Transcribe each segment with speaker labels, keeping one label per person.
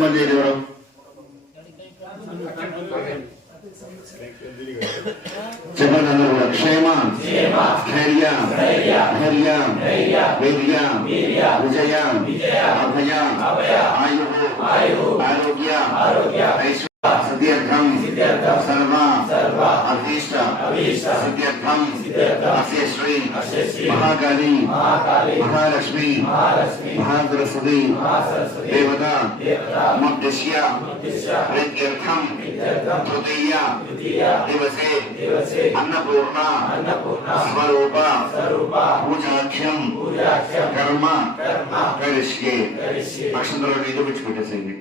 Speaker 1: బంద్ చేయదు ఎవరు చెప్పండి అందరూ కూడా క్షేమ ధైర్య ధైర్య వీర్య విజయ అభయ ఆయు ఆరోగ్య सिद्ध्यर्थम सर्वा अभीष्ट सिद्ध्यर्थम अस्य महाकाली महालक्ष्मी महासरस्वती देवता मुद्दिश्य प्रीत्यर्थम तृतीय दिवसे अन्नपूर्णा स्वरूपा पूजाख्यम कर्म करिष्ये अक्षंतरा ಇದು ಬಿಟ್ಬಿಟ್ಟೆ ಸಂಗೀತ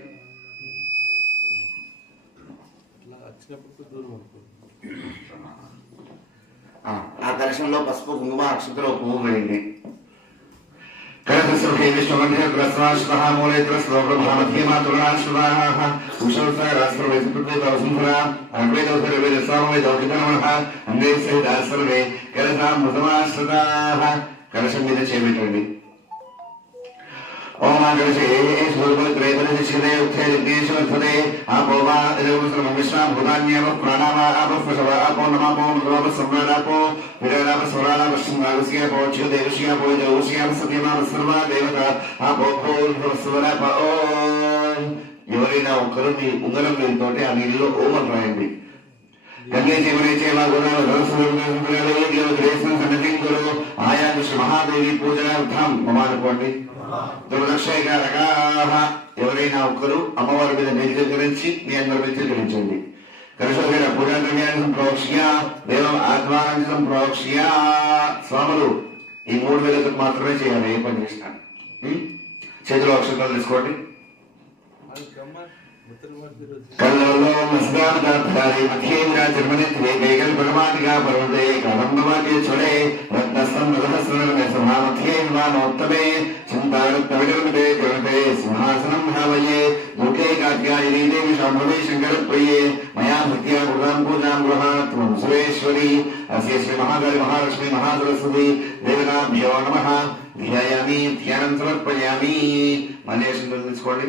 Speaker 1: విడిచిపెట్టేసేయండి ఆ, ఆ దర్శనంలో పసుపు కుంకుమ అక్షంతలో పువ్వు వేయండి కరదశే విశ్వమండే గ్రస్వాశ్వః మూలే గ్రస్వప్రభామధ్యమా తులనాశ్వః ఉషోత్సరాశ్రవేసుకృతవసుంధరా అద్వైతోత్తరవేద సామవేదౌకితనమః అంగే సహితాశ్రవే కలసాం కలశం మీద చేపెట్టండి. జిజ్ఞేశ్వరధ్వతే ఆపో వా ఇదవసరం విశ్వాం భూతాన్యేవ ప్రాణావా ఆపో పశవ ఆపో నమాపో మృతమాప సంవ్రాడాపో విరాడాప స్వరాడాప శృంగారస్య పోచ్యు దేవస్య పో దేవస్య సత్యమాన సర్వ దేవత ఆపో భూర్భువ స్వరాప ఓం ఎవరైనా ఒక్కరు మీ ఉంగరం తోటి ఆ నీళ్ళలో ఓం అని రాయండి. గంగే జీవనే చేమ గుణాలు సన్నతిం గురు ఆయా శ్రీ మహాదేవి పూజనార్థం మమ అనుకోండి దుర్దక్షైకారకాహ ఎవరైనా ఒకరు అమ్మవారి మీద నిర్జీకరించి మీ అందరి మీద చిత్రించండి కరుషమైన పూజాద్రవ్యాన్ని ప్రోక్ష్య దేవం ఆత్మానందం ప్రోక్ష్య స్వాములు ఈ మూడు వేలకు మాత్రమే చేయాలి ఏ పని చేస్తాను చేతిలో అక్షరాలు తీసుకోండి. కల్లో మస్గామదార్థారి మధ్యేంద్ర జన్మని త్రేకైకల్ పరమాటిగా పర్వతే కదంబమాటి చుడే రత్నస్తం రథస్రమే సమామధ్యేన్వానోత్తమే చింతారత్నవిగర్మతే ప్రవతే సింహాసనం భావయే ముఖే కాత్యాయనీ దేవి శాంభవే శంకర ప్రియే మయా భక్త్యా కృతాం పూజాం గృహాత్వం సురేశ్వరి అస్య శ్రీ మహాకాళి మహాలక్ష్మి మహాసరస్వతి దేవతాభ్యో నమః ధ్యాయామి ధ్యానం సమర్పయామి మనేశం తెలుసుకోండి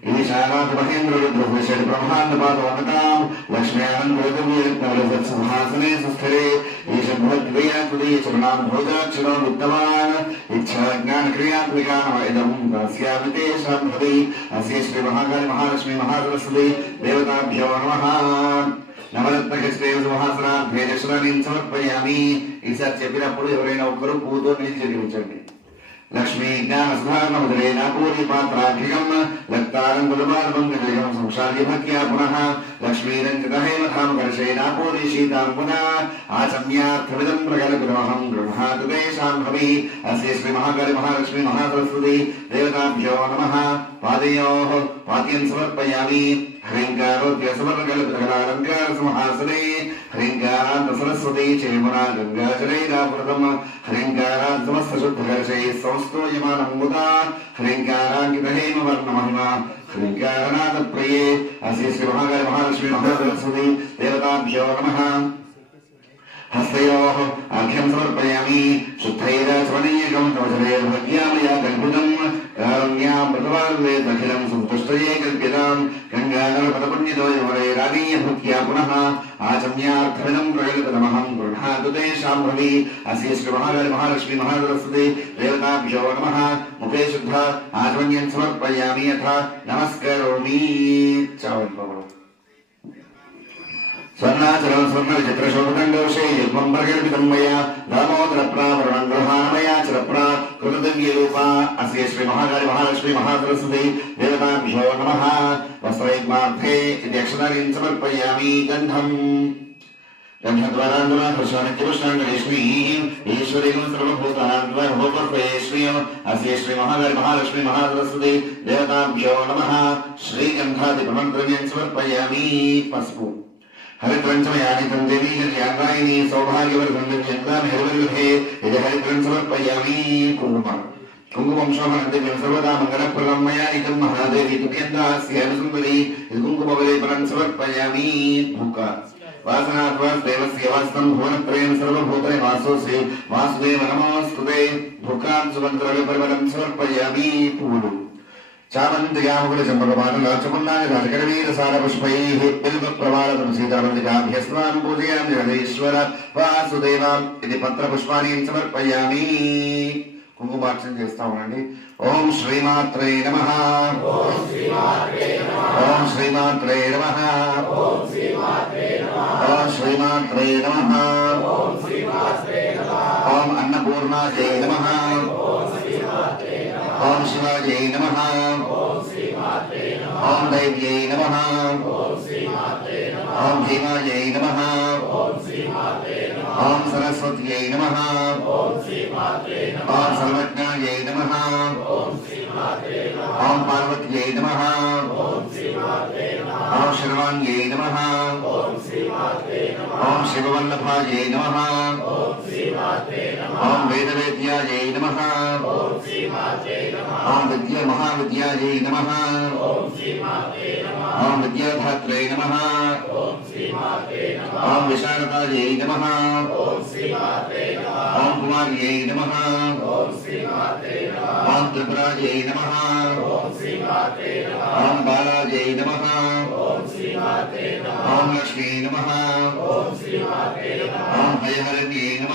Speaker 1: అక్షంతలు తీసుకోండి ఈశానాథ మహేంద్రుడు బ్రహ్మాండ పాదవనతాం సింహాసనే సుస్థిరే ఈశద్వద్వయాకృతి చరణాం భోజాక్షరో ఉత్తమాన్ ఇచ్చా జ్ఞాన క్రియాత్మికానం ఇదం దాస్యామితే హృది అస్య శ్రీ మహాకాళి మహాలక్ష్మి మహాసరస్వతి దేవతాభ్యో నమః నవరత్నకృష్ణేవ సింహాసనాభ్యే దర్శనాన్ని సమర్పయామి ఈసారి చెప్పినప్పుడు ఎవరైనా ఒక్కరు పూతో నిలిచి జరిగించండి లక్ష్మీ జ్ఞాన సుధారణముదరే నాపూరి పాత్రాధికం లక్తారం గులబాలభం గజయం సంసార్య భక్త్యా పునః. లక్ష్మీరంజితహేమధామ కర్షే నాపూరి శీతాం పునః. ఆచమ్యార్థమిదం ప్రగలగురమహం గృహాతు తేషాం భవి అస్య శ్రీ మహాకాళి మహాలక్ష్మి మహాసరస్వతి దేవతాభ్యో నమః సమర్పయామి హ్రీంకారోద్య సమర్గలగ్రహణాలంకార సింహాసనే హ్రీంకారాంత చేమునా గంగాజలైరావృతం హ్రీంకారాన్ సమస్త శుద్ధకర్షై సంస్తూయమానం ముదా హ్రీంకారాంకితహేమ వర్ణ మహిమ హ్రీంకారనాథ ప్రియే అస్య శ్రీ మహాకాళి మహాలక్ష్మి మహాసరస్వతి దేవతాభ్యో నమః హస్తయోః సమర్పయామి శుద్ధైరాచమనీయకం కల్పితం కారుణ్యాం ప్రతవాన్వేదఖిలం సంతుష్టయే కల్పితాం గంగాధర గంగాధరపదపుణ్యతో యవరైరానీయ భక్త్యా పునః ఆచమ్యార్థమిదం ప్రగల్పితమహం గృహాతు తేషాం భవి అస్య శ్రీ మహాకాళి మహాలక్ష్మి మహాసరస్వతి దేవతాభ్యో నమః ముఖే శుద్ధ ఆచమన్యం సమర్పయామి యథ నమస్కరోమి చావండి స్వర్ణాచలం స్వర్ణ విచిత్ర శోభదండోషే యుగ్మం ప్రకల్పితం దామోదర ప్రావరణం గృహానమయా చిరప్రా కృతదివ్య రూప అస్య శ్రీ మహాకాళి మహాలక్ష్మి మహాసరస్వతి దేవతాభ్యో నమ. వస్త్రైర్మార్థే ఇది అక్షరాన్ని సమర్పయామి గంధం. గంధద్వారాంధ్రాకృష్ణాంగరేష్మి మహాలక్ష్మి మహాసరస్వతి దేవతాభ్యో శ్రీగంధాది ప్రమంత్రవ్యం సమర్పయామి పసుపు. హరిద్రంచమయాని తందేవీ యాగాయిని సౌభాగ్యవర్ధంతం యంగామి హరివర్గే ఇది హరిద్రం సమర్పయామి కుంకుమ కుంకుమం శోభనంతే సర్వదా మంగళప్రదం మయా ఇదం మహాదేవి తుభ్యందాస్య సుందరి ఇది కుంకుమవలేపనం సమర్పయామి భూక వాసనాత్వా దేవస్య వాస్తం భువనత్రయం సర్వభూతై వాసోసి వాసుదేవ నమోస్తుతే భూకాం సుగంధరవి పరిమళం సమర్పయామి పూలు చంపకపాటం రాచకున్నాయ రాజకరవీర సార పుష్పై బిల్వ ప్రమాణం సీతామంతికాభ్యస్వాం పూజయామి జగదీశ్వర వాసుదేవాం ఇది పత్ర పుష్పాన్ని సమర్పయామి కుంకుమార్చన చేస్తామండి ఓం శ్రీమాత్రే నమ. ఓం శ్రీమాత్రే నమ. ఓం శ్రీమాత్రే నమ. ఓం అన్నపూర్ణాదే నమ. ఓం శివాజై నమ. ఓం దైవ్యై నమ. ఓం భీమాజై నమ. ఓం సరస్వత్యై నమ ఓం సర్వజ్ఞాయై నమ ఓం పార్వత్యై నమ ఓం శర్వాణ్యై నమ ఓం శివవల్లభాయై నమ ఓం వేదవేద్యాయై నమ ఓం విద్య మహావిద్యాయై నమ ఓం విద్యాధాత్రే నమ ఓం విశారదాయై నమ ఓం కుమార్యై నమ. ఓం త్రిపురాజై నమ. ఓం బాలాజై నమ. ఓం లక్ష్మీ నమ. ఓం హయహరణ్యై నమ.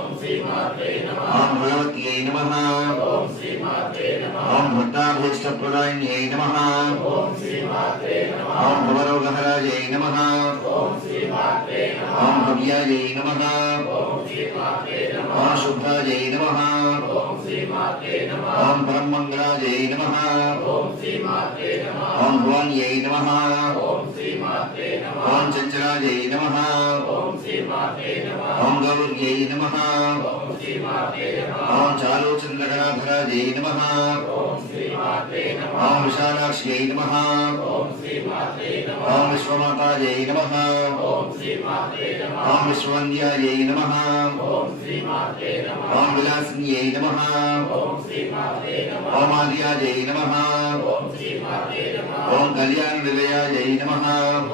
Speaker 1: నమ ఓం భట్టాభీష్టప్రదాయిన్యై నమ ఓం భవరోగహరాజై నమ ఓం భవ్యాజై నమ ఓం శుద్ధాజై నమ ఓం పరమంగళాజై నమ ఓం భువాన్యై నమ ఓం చంచలాజై నమ ఓం గౌర్యై నమ ఓం చాలోచంద్రగణాధరాజై నమ ఓం విశాలాక్ష్యై నమ ఓం విశ్వమాతాజై నమ ఓం విశ్వవంద్యాజై నమ ఓం విలాసిన్యై నమ ఓం ఆర్యాజై నమ ఓం కళ్యాణ నిలయాజై నమ ఓం రుద్రాణ్యై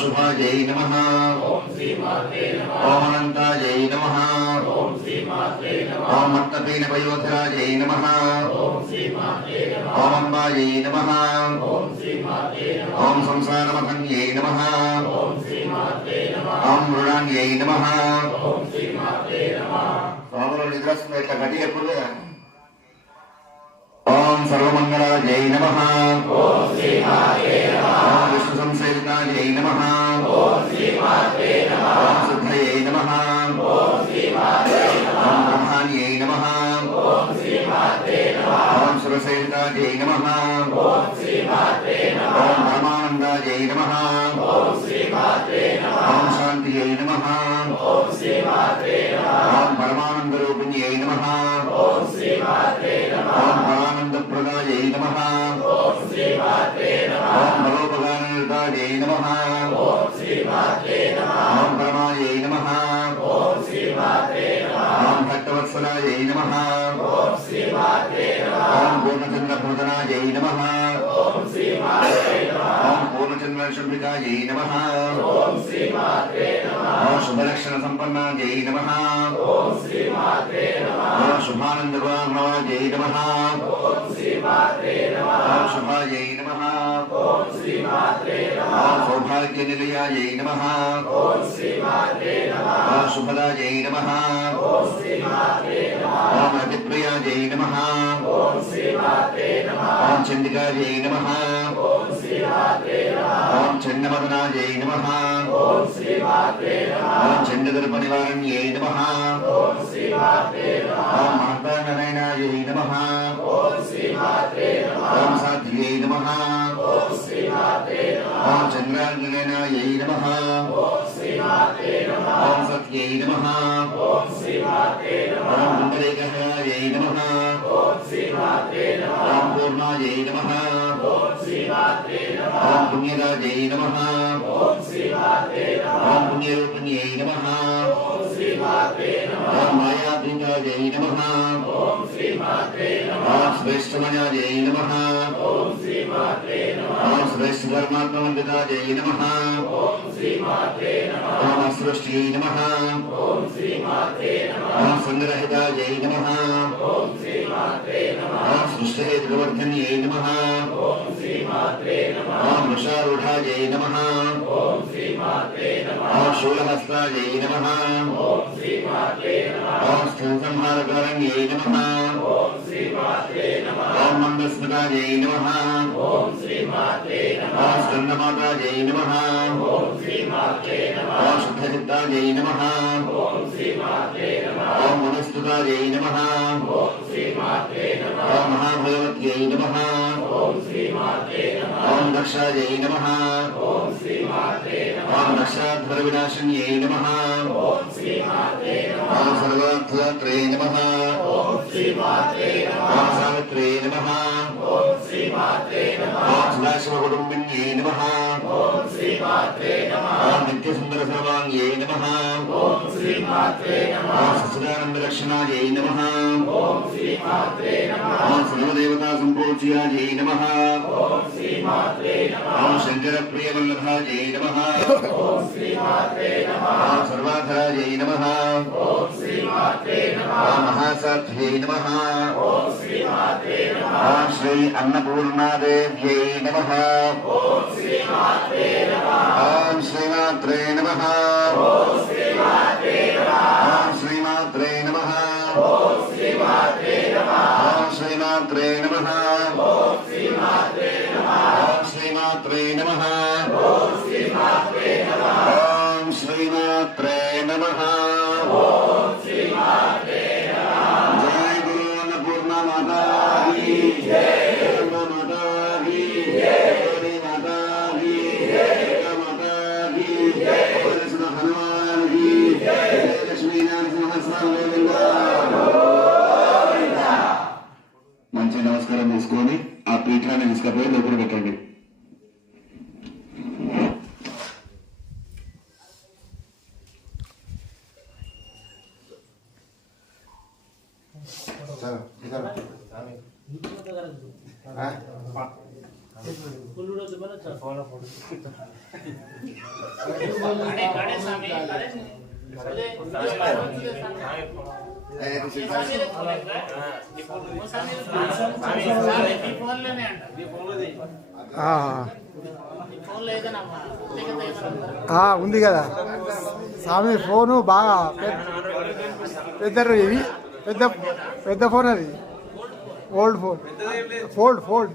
Speaker 1: నమ ఓం అనంతాజై నమ. ఓం మత్తపీన పయోధరాజై నమ ఓం అంబాజై నమ ఓం సంసారమథన్యై నమ. ఓం మృణాన్యై నమ స్వాములు నిద్రస్తుంది ఇట్లా గట్టి ఎప్పుడు ఓం సర్వమంగళాజై నమ. ఓం कृष्णायै नमः ॐ सिद्धये नमः ॐ ब्रह्माण्यै नमः ॐ सुरसेवितायै नमः ॐ परमानन्दायै नमः ॐ शान्तियै नमः ॐ परमानन्दरूपिण्यै नमः ॐ परानन्दप्रदायै नमः ॐ बलोपगा श्रीपादे नमः ॐ श्रीमात्रे नमः ॐ परमायै नमः ॐ श्रीमात्रे नमः ॐ भक्तवत्सलायै नमः ॐ श्रीमात्रे नमः ॐ पूर्णचन्द्रभूतनायै नमः విష్ణు సంసేవితాజై నమ. ఓం సిద్ధయై నమ. ఓం బ్రహ్మాణ్యై నమ. ఓం సురసేవితాజై నమ. ఓం పరమానందాజై నమ. ఓం శాంతియై నమ. ఓం పరమానందరూపిణ్యై నమ. ఓం పరానందప్రదాయై నమ. ఓం బలోపగాననితాజై నమ. ఓం పరమాయై నమ. ఓం భక్తవత్సలాయై నమ. ఓం పూర్ణచంద్రభూతనాయై నమ. ఓం పూర్ణ చంద్రశుభికాయై నమ. ఓం శుభలక్షణ సంపన్నాయై నమ. ఓం శుభానందవాజై నమ. ఓం శుభాయై నమ ఓం సౌభాగ్యనిలయాయై నమ ఓం శుభదాయై నమ ఓం అతిప్రియాయై నమ ఓం చండికాయై నమ ఓం చండమదనాయై నమ ఓం చండదర్ప నివారణ్యై నమ ఓం మహానారాయణాయై నమ ఓం సాధ్యై నమ ఓం చంద్రాంజనేనాయై నమ ఓం సత్యై నమ. ఓం పుండరీకాయై నమ. ఓం పూర్ణాయై నమ. ఓం పుణ్యరాజై నమ. ఓం పుణ్యరూపిణ్యై నమ. ఓం మాయాపింగాజై నమ. ఓం శ్రేష్టమయాజై నమ. ఓం శ్రేష్టధర్మాత్మవందితాజై నమ. ఓం సృష్ట్యై నమ. ఓం సంగ్రహితాజై నమ. ఓం సృష్టహేతువర్ధన్యై నమ. ఓం వృషారూఢాజై నమ ఓం శూలహస్తాజై నమ ఓం స్థితసంహారకారణ్యై నమ ఓం మందస్మృతాజై నమ ఓం స్కందమాతాజై నమ ఓం శుద్ధచిత్తాజై నమ ఓం వనస్తుతాజై నమ ఓం మహాభగవత్యై నమ ఓం దక్షాజై నమ ఓం దక్షాధ్వర వినాశన్యై నమ ఓం సర్వార్థదాత్రే నమ. ఓం సావిత్రే నమ. ఓం సదాశివకుటుంబిన్యై నమ. ఓం నిత్యసుందర సర్వాంగ్యై నమ. ఓం సచిదానందలక్షణాయై నమ. ఓం సర్వదేవతా సంప్రోచ్యాజై నమ. ఓం శంకర ప్రియవల్లభాజై నమ. ఓం సర్వాధరాజై నమ. ఓం మహాసాధ్యై నమ. ఓం శ్రీ అన్నపూర్ణాదేవ్యై నమ. ఓం శ్రీమాత్రే నమ. ఓం శ్రీమాత్రే నమ. ఓం శ్రీమాత్రే నమ. ఓం శ్రీమాత్రే నమ. ఓం శ్రీమాత్రే నమ. జయ గురు అన్నపూర్ణ మాతా జయ
Speaker 2: ఉంది కదా. స్వామి ఫోను బాగా పెద్ద పెద్ద ఇది. పెద్ద పెద్ద ఫోన్ అది. ఓల్డ్ ఫోన్ ఫోల్డ్ ఫోల్డ్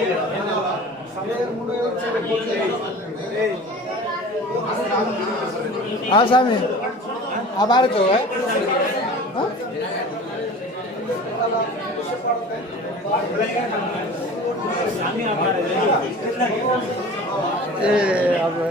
Speaker 2: ఏలే ఏం అవతారం అమ్మవారిది అన్నపూర్ణదేవి ఆ స్వామి ఆ భారత్ ఏ అబ్బే.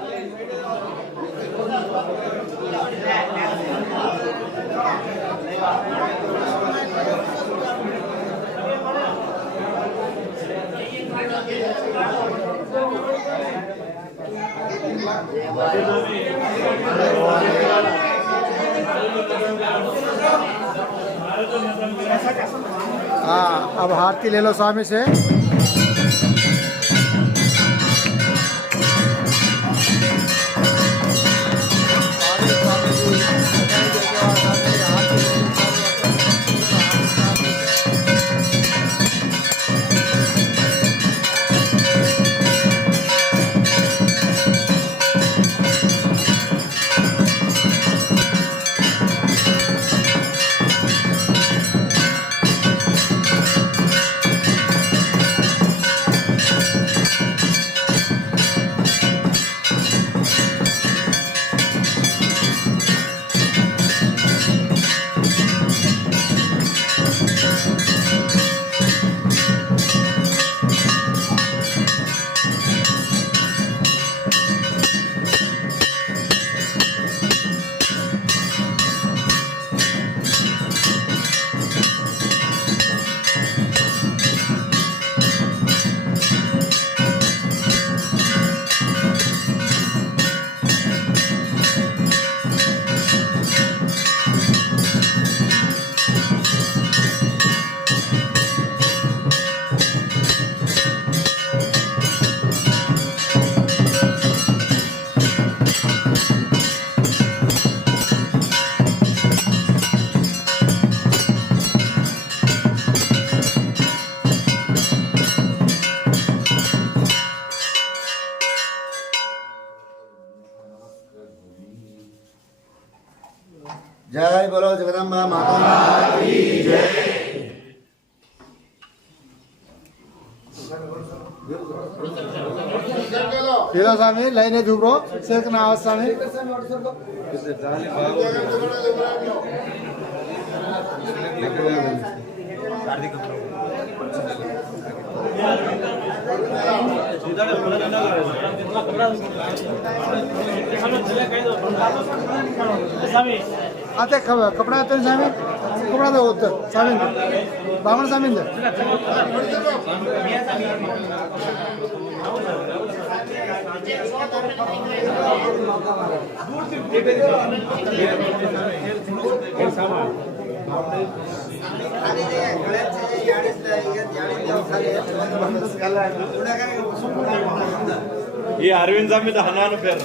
Speaker 2: हाँ अब हाथी ले लो स्वामी से।
Speaker 1: జై బలో జగదంబ మాతా
Speaker 2: లేదా స్వామి లైన్ ఏ చూపురో. సేక నావ స్వామి స్వామి आते क- कपड़ा आते हैं स्वामी कपड़ा दो उधर स्वामी बामण स्वामी दे
Speaker 3: ಈ ಅರವಿಂದ್ ಸ್ವಾಮಿ ಹನ್ನಾನು ಪೇರು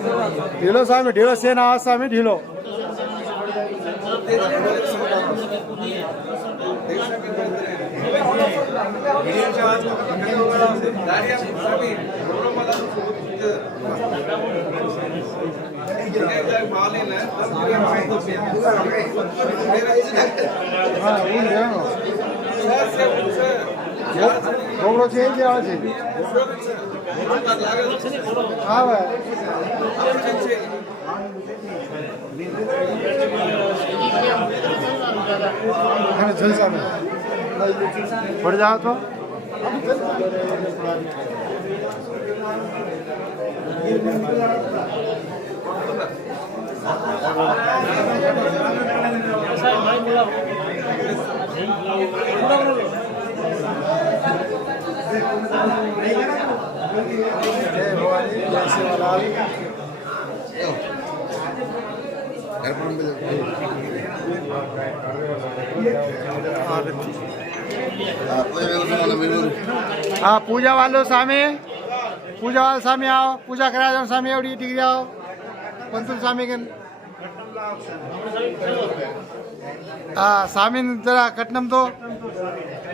Speaker 2: ઢીલો સામે ઢીલો સેન આ સામે ઢીલો હા ગોબરો છે એ જ આવે છે. હા ભાઈ. हाँ पूजा वालों सामे, पूजा वाले सामे आओ, पूजा करा जाओ सामे, उड़ी टिक जाओ। पंतुल सामी के हाँ सामी जरा कटनम तो